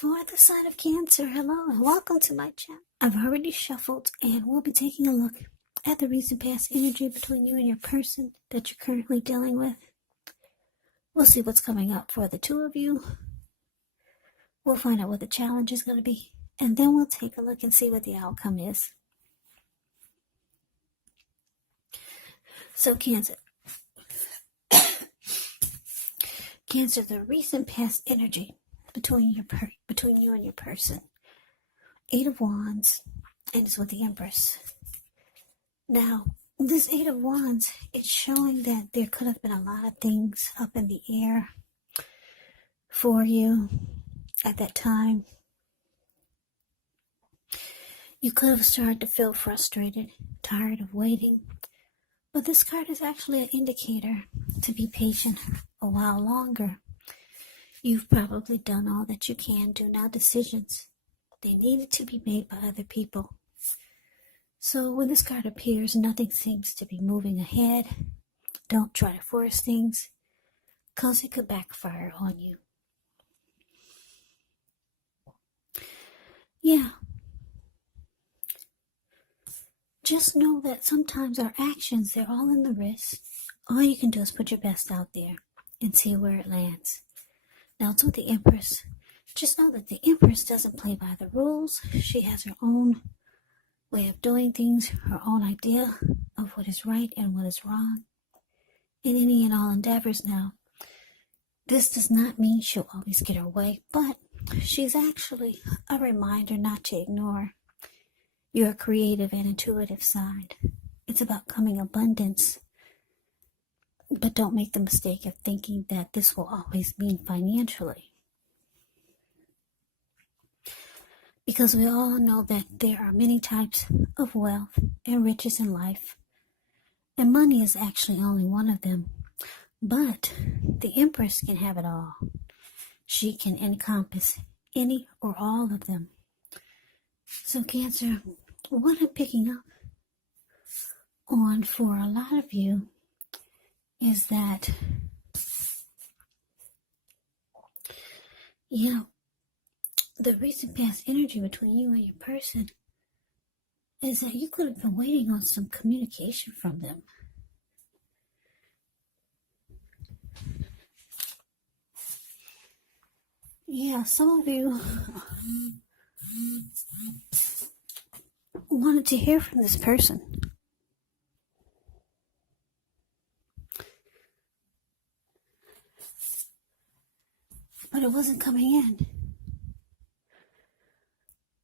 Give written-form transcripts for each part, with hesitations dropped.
For the sign of Cancer, hello and welcome to my channel. I've already shuffled and we'll be taking a look at the recent past energy between you and your person that you're currently dealing with. We'll see what's coming up for the two of you. We'll find out what the challenge is going to be, and then we'll take a look and see what the outcome is. So Cancer. Cancer, the recent past energy between you and your person. 8 of Wands, and it's with the Empress. Now, this 8 of Wands, it's showing that there could have been a lot of things up in the air for you at that time. You could have started to feel frustrated, tired of waiting. But this card is actually an indicator to be patient a while longer. You've probably done all that you can do. Now decisions, they needed to be made by other people. So when this card appears, nothing seems to be moving ahead. Don't try to force things, because it could backfire on you. Yeah. Just know that sometimes our actions, they're all in the wrist. All you can do is put your best out there and see where it lands. Now it's with the Empress. Just know that the Empress doesn't play by the rules. She has her own way of doing things, her own idea of what is right and what is wrong in any and all endeavors. Now, this does not mean she'll always get her way, but she's actually a reminder not to ignore your creative and intuitive side. It's about coming abundance, but don't make the mistake of thinking that this will always mean financially. Because we all know that there are many types of wealth and riches in life, and money is actually only one of them. But the Empress can have it all. She can encompass any or all of them. So Cancer, what I'm picking up on for a lot of you is that, the recent past energy between you and your person is that you could have been waiting on some communication from them. Yeah, some of you wanted to hear from this person. But it wasn't coming in.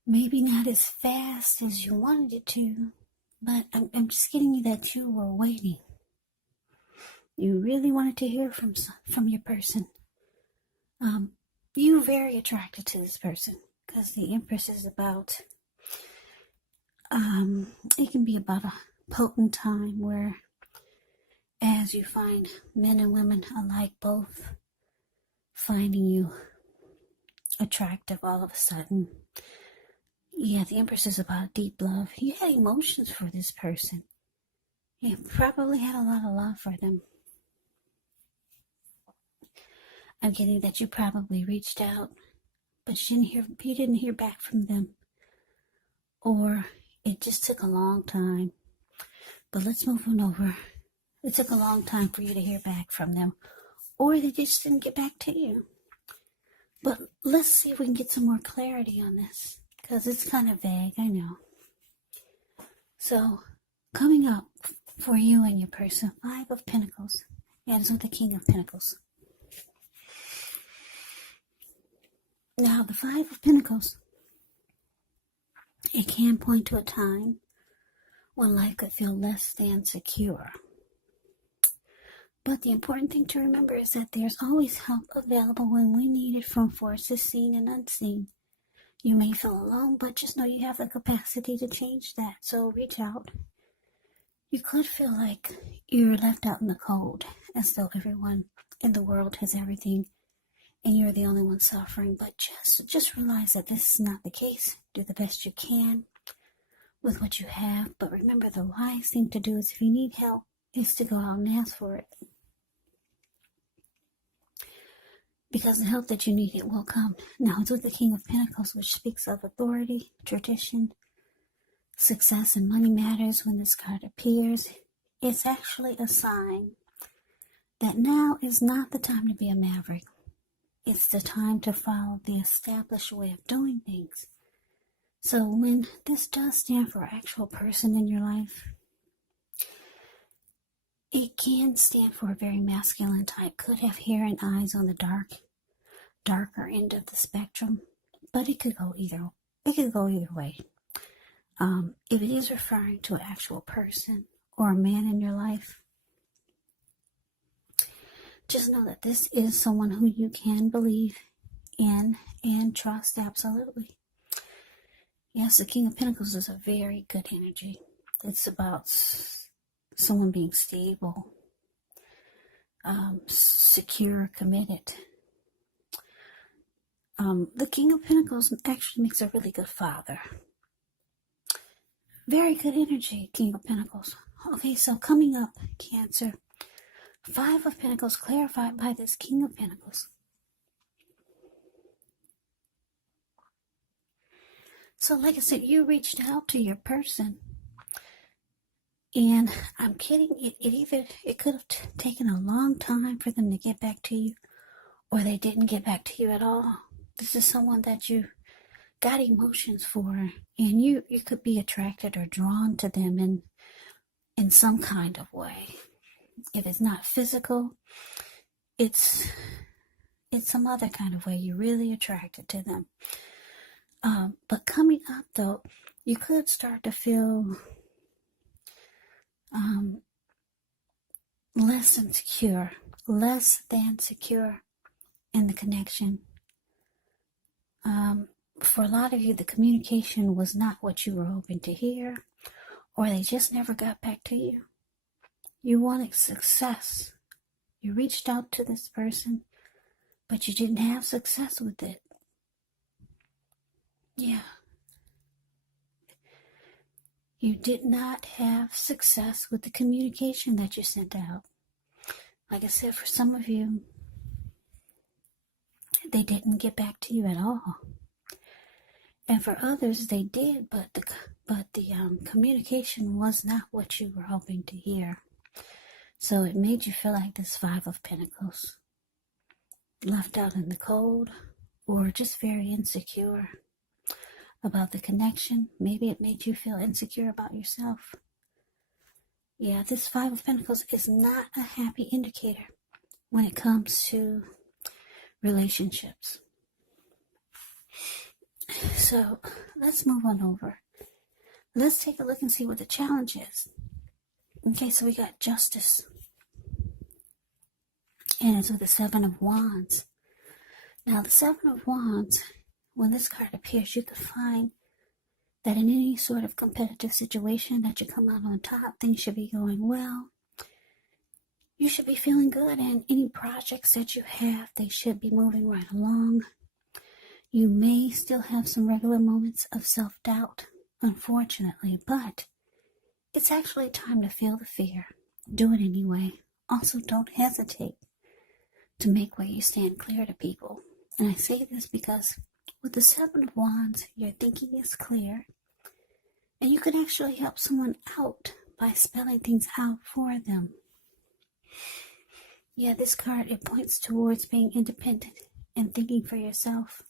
Maybe not as fast as you wanted it to, but I'm just getting you that you were waiting. You really wanted to hear from your person. You're very attracted to this person because the Empress is about, it can be about a potent time where as you find men and women alike both finding you attractive all of a sudden. Yeah, the Empress is about deep love. You had emotions for this person. You probably had a lot of love for them. I'm getting that you probably reached out, but you didn't hear back from them. Or it just took a long time. But let's move on over. It took a long time for you to hear back from them. Or they just didn't get back to you. But let's see if we can get some more clarity on this, because it's kind of vague, I know. So, coming up for you and your person, 5 of Pentacles, and it's with the King of Pentacles. Now, the 5 of Pentacles, it can point to a time when life could feel less than secure. But the important thing to remember is that there's always help available when we need it from forces seen and unseen. You may feel alone, but just know you have the capacity to change that, so reach out. You could feel like you're left out in the cold, as though everyone in the world has everything, and you're the only one suffering, but just realize that this is not the case. Do the best you can with what you have, but remember the wise thing to do is if you need help, is to go out and ask for it. because the help that you need, it will come. Now, it's with the King of Pentacles, which speaks of authority, tradition, success, and money matters. When this card appears, it's actually a sign that now is not the time to be a maverick. It's the time to follow the established way of doing things. So when this does stand for an actual person in your life, it can stand for a very masculine type. Could have hair and eyes on the darker end of the spectrum, but it could go either way. If it is referring to an actual person or a man in your life, just know that this is someone who you can believe in and trust absolutely. Yes, the King of Pentacles is a very good energy. It's about someone being stable, secure, committed. The King of Pentacles actually makes a really good father. Very good energy, King of Pentacles. Okay, so coming up, Cancer. 5 of Pentacles clarified by this King of Pentacles. So like I said, you reached out to your person. And I'm kidding, it could have taken a long time for them to get back to you, or they didn't get back to you at all. This is someone that you got emotions for, and you could be attracted or drawn to them in some kind of way. If it's not physical, it's some other kind of way. You're really attracted to them. But coming up though, you could start to feel less than secure in the connection. For a lot of you, the communication was not what you were hoping to hear, or they just never got back to you. You wanted success. You reached out to this person, but you didn't have success with it. Yeah. You did not have success with the communication that you sent out. Like I said, for some of you, they didn't get back to you at all. And for others, they did, but the communication was not what you were hoping to hear. So it made you feel like this 5 of Pentacles, left out in the cold, or just very insecure about the connection. Maybe it made you feel insecure about yourself. Yeah, this 5 of Pentacles is not a happy indicator when it comes to relationships. So let's move on over. Let's take a look and see what the challenge is. Okay, so we got Justice. And it's with the 7 of Wands. Now the 7 of Wands, when this card appears, you could find that in any sort of competitive situation that you come out on top, things should be going well. You should be feeling good, and any projects that you have, they should be moving right along. You may still have some regular moments of self-doubt, unfortunately, but it's actually time to feel the fear. Do it anyway. Also, don't hesitate to make where you stand clear to people. And I say this because with the 7 of Wands, your thinking is clear, and you can actually help someone out by spelling things out for them. Yeah, this card, it points towards being independent and thinking for yourself.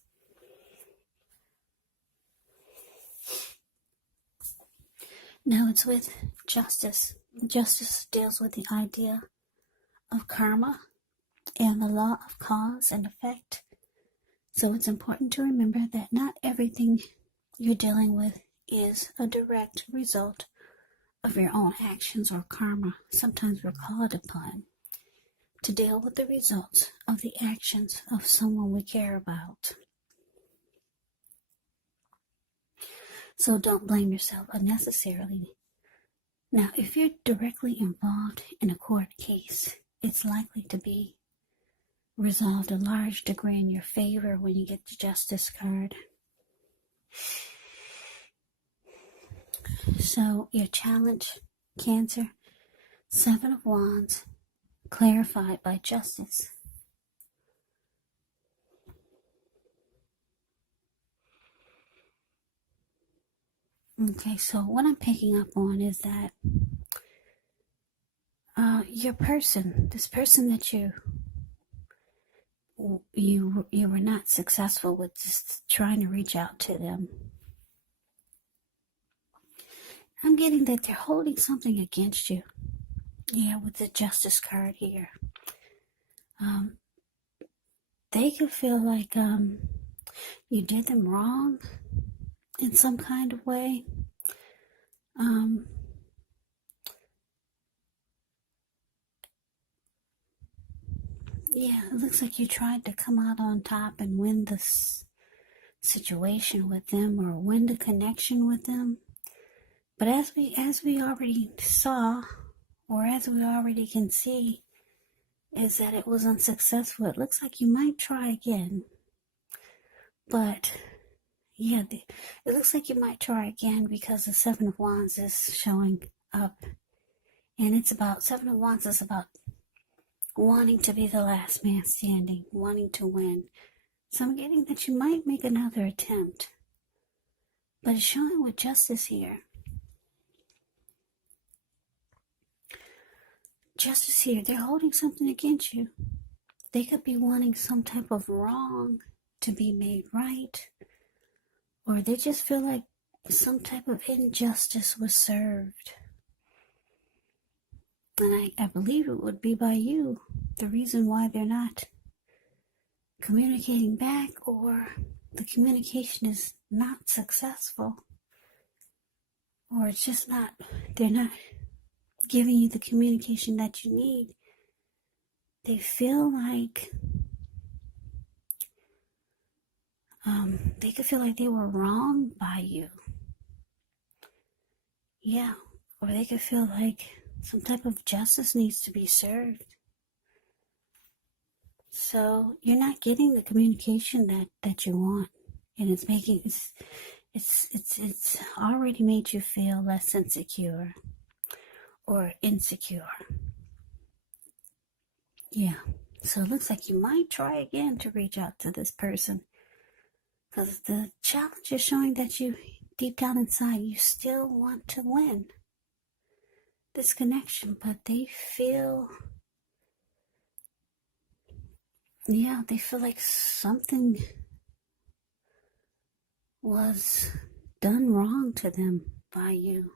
Now it's with Justice. Justice deals with the idea of karma and the law of cause and effect. So it's important to remember that not everything you're dealing with is a direct result of your own actions or karma. Sometimes we're called upon to deal with the results of the actions of someone we care about. So don't blame yourself unnecessarily. Now, if you're directly involved in a court case, it's likely to be resolved a large degree in your favor when you get the Justice card. So your challenge, Cancer, 7 of Wands, clarified by Justice. Okay, so what I'm picking up on is that your person, this person that you were not successful with just trying to reach out to them. I'm getting that they're holding something against you. Yeah, with the Justice card here. They could feel like you did them wrong in some kind of way. Yeah, it looks like you tried to come out on top and win this situation with them or win the connection with them. But as we already saw, or as we already can see, is that it was unsuccessful. It looks like you might try again. But yeah, it looks like you might try again because the Seven of Wands is showing up. And it's about, Seven of Wands is about wanting to be the last man standing, wanting to win. So I'm getting that you might make another attempt. But it's showing with Justice here. Justice here, they're holding something against you. They could be wanting some type of wrong to be made right. Or they just feel like some type of injustice was served. And I believe it would be by you, the reason why they're not communicating back, or the communication is not successful, or it's just not, they're not giving you the communication that you need. They feel like they could feel like they were wronged by you. Yeah, or they could feel like some type of justice needs to be served. So you're not getting the communication that you want, and it's making it's already made you feel less insecure or insecure. Yeah. So it looks like you might try again to reach out to this person, because the challenge is showing that you, deep down inside, you still want to win this connection, but they feel, they feel like something was done wrong to them by you.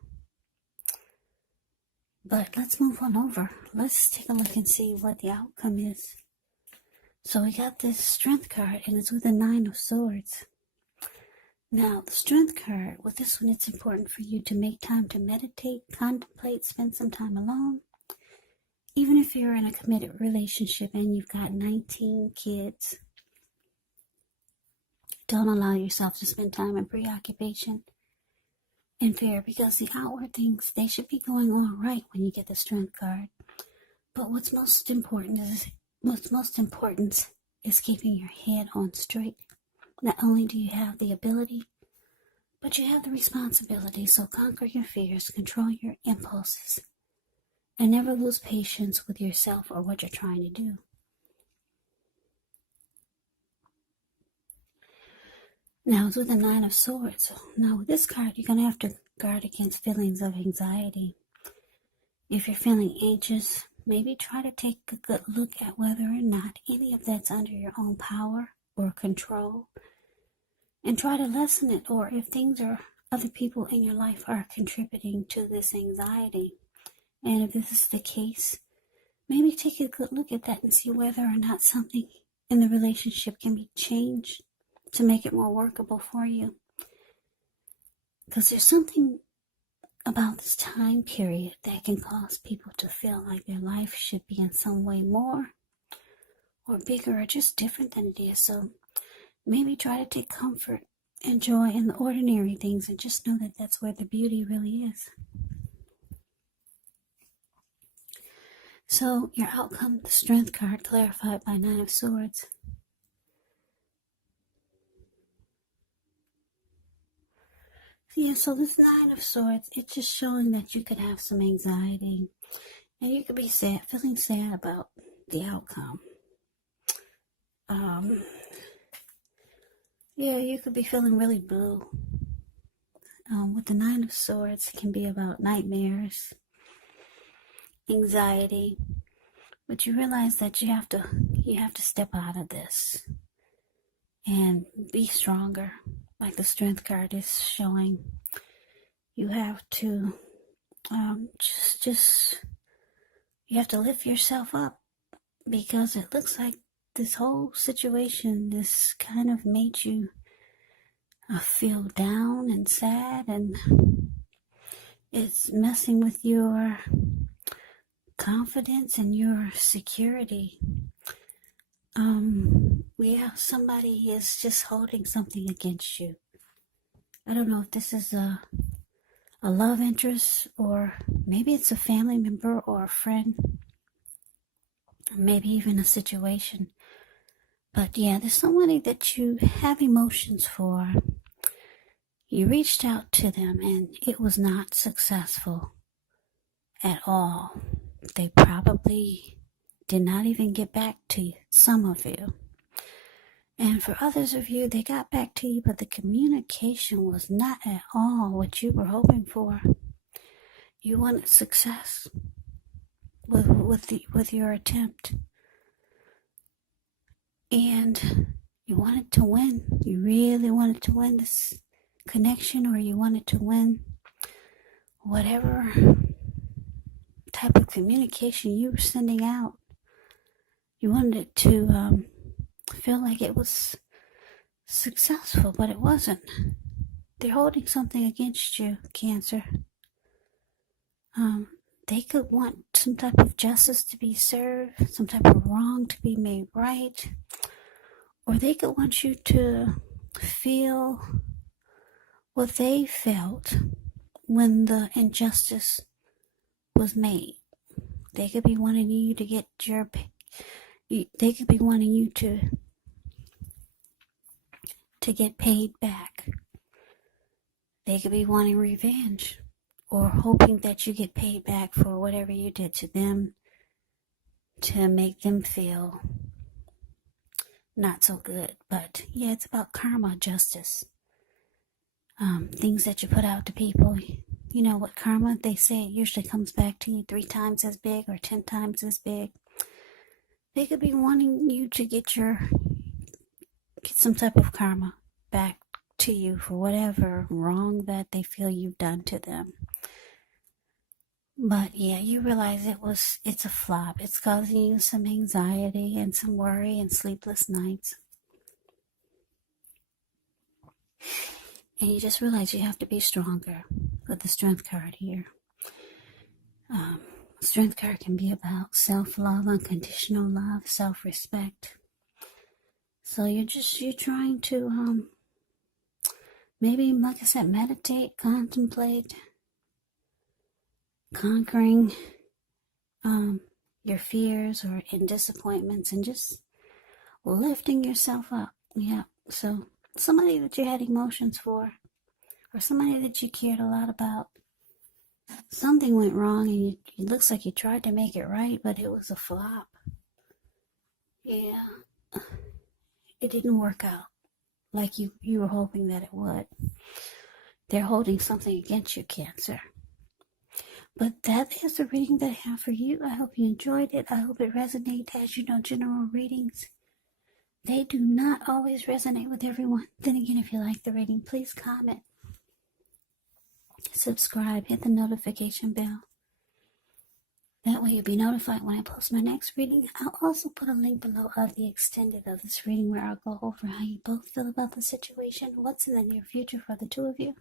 But let's move on over. Let's take a look and see what the outcome is. So we got this Strength card, and it's with the Nine of Swords. Now, the Strength card, with this one, it's important for you to make time to meditate, contemplate, spend some time alone. Even if you're in a committed relationship and you've got 19 kids, don't allow yourself to spend time in preoccupation and fear, because the outward things, they should be going on right when you get the Strength card. But what's most important is keeping your head on straight. Not only do you have the ability, but you have the responsibility. So conquer your fears, control your impulses, and never lose patience with yourself or what you're trying to do. Now, it's with the Nine of Swords. Now, with this card, you're going to have to guard against feelings of anxiety. If you're feeling anxious, maybe try to take a good look at whether or not any of that's under your own power or control, and try to lessen it, or if things or other people in your life are contributing to this anxiety. And if this is the case, maybe take a good look at that and see whether or not something in the relationship can be changed to make it more workable for you. Because there's something about this time period that can cause people to feel like their life should be in some way more or bigger or just different than it is. So maybe try to take comfort and joy in the ordinary things, and just know that that's where the beauty really is. So your outcome, the Strength card, clarified by Nine of Swords. Yeah, so this Nine of Swords, it's just showing that you could have some anxiety, and you could be sad, feeling sad about the outcome. Yeah, you could be feeling really blue with the Nine of Swords, it can be about nightmares, anxiety, but you realize that you have to step out of this and be stronger. Like the Strength card is showing, you have to you have to lift yourself up, because it looks like this whole situation, this kind of made you feel down and sad, and it's messing with your confidence and your security. Somebody is just holding something against you. I don't know if this is a love interest, or maybe it's a family member or a friend, maybe even a situation. But yeah, there's somebody that you have emotions for. You reached out to them and it was not successful at all. They probably did not even get back to you, some of you. And for others of you, they got back to you, but the communication was not at all what you were hoping for. You wanted success with your attempt. And you wanted to win. You really wanted to win this connection, or you wanted to win whatever type of communication you were sending out. You wanted it to feel like it was successful, but it wasn't. They're holding something against you, Cancer. They could want some type of justice to be served, some type of wrong to be made right, or they could want you to feel what they felt when the injustice was made. They could be wanting you to get they could be wanting you to get paid back. They could be wanting revenge, or hoping that you get paid back for whatever you did to them, to make them feel not so good. But yeah, it's about karma, justice. Things that you put out to people. You know what karma, they say it usually comes back to you 3 times as big or 10 times as big. They could be wanting you to get some type of karma back to you for whatever wrong that they feel you've done to them. But yeah, you realize it's a flop. It's causing you some anxiety and some worry and sleepless nights. And you just realize you have to be stronger with the Strength card here. Strength card can be about self-love, unconditional love, self-respect. So you're trying to maybe, like I said, meditate, contemplate, conquering your fears or in disappointments, and just lifting yourself up. Yeah. So somebody that you had emotions for, or somebody that you cared a lot about, something went wrong, and it looks like you tried to make it right, but it was a flop. Yeah. It didn't work out like you were hoping that it would. They're holding something against you, Cancer. But that is the reading that I have for you. I hope you enjoyed it. I hope it resonated. As you know, general readings, they do not always resonate with everyone. Then again, if you like the reading, please comment, subscribe, hit the notification bell. That way you'll be notified when I post my next reading. I'll also put a link below of the extended of this reading, where I'll go over how you both feel about the situation, what's in the near future for the two of you,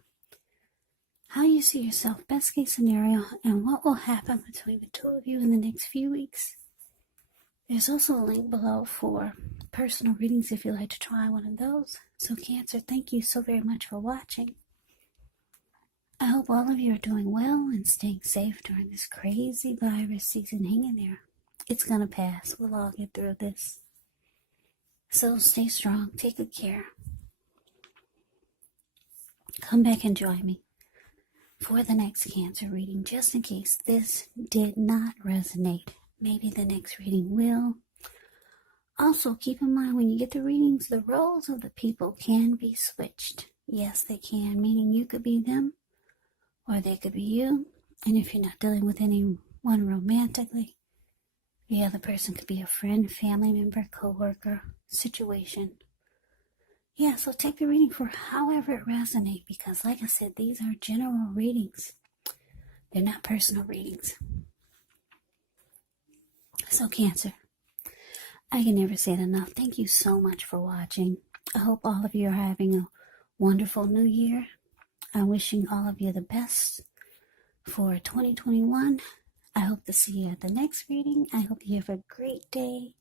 how you see yourself, best case scenario, and what will happen between the two of you in the next few weeks. There's also a link below for personal readings if you'd like to try one of those. So Cancer, thank you so very much for watching. I hope all of you are doing well and staying safe during this crazy virus season. Hang in there. It's going to pass. We'll all get through this. So stay strong. Take good care. Come back and join me for the next Cancer reading, just in case this did not resonate. Maybe the next reading will. Also, keep in mind when you get the readings, the roles of the people can be switched. Yes, they can, meaning you could be them or they could be you. And if you're not dealing with anyone romantically, the other person could be a friend, family member, co-worker, situation. Yeah, so take the reading for however it resonates, because like I said, these are general readings. They're not personal readings. So Cancer, I can never say it enough. Thank you so much for watching. I hope all of you are having a wonderful new year. I'm wishing all of you the best for 2021. I hope to see you at the next reading. I hope you have a great day.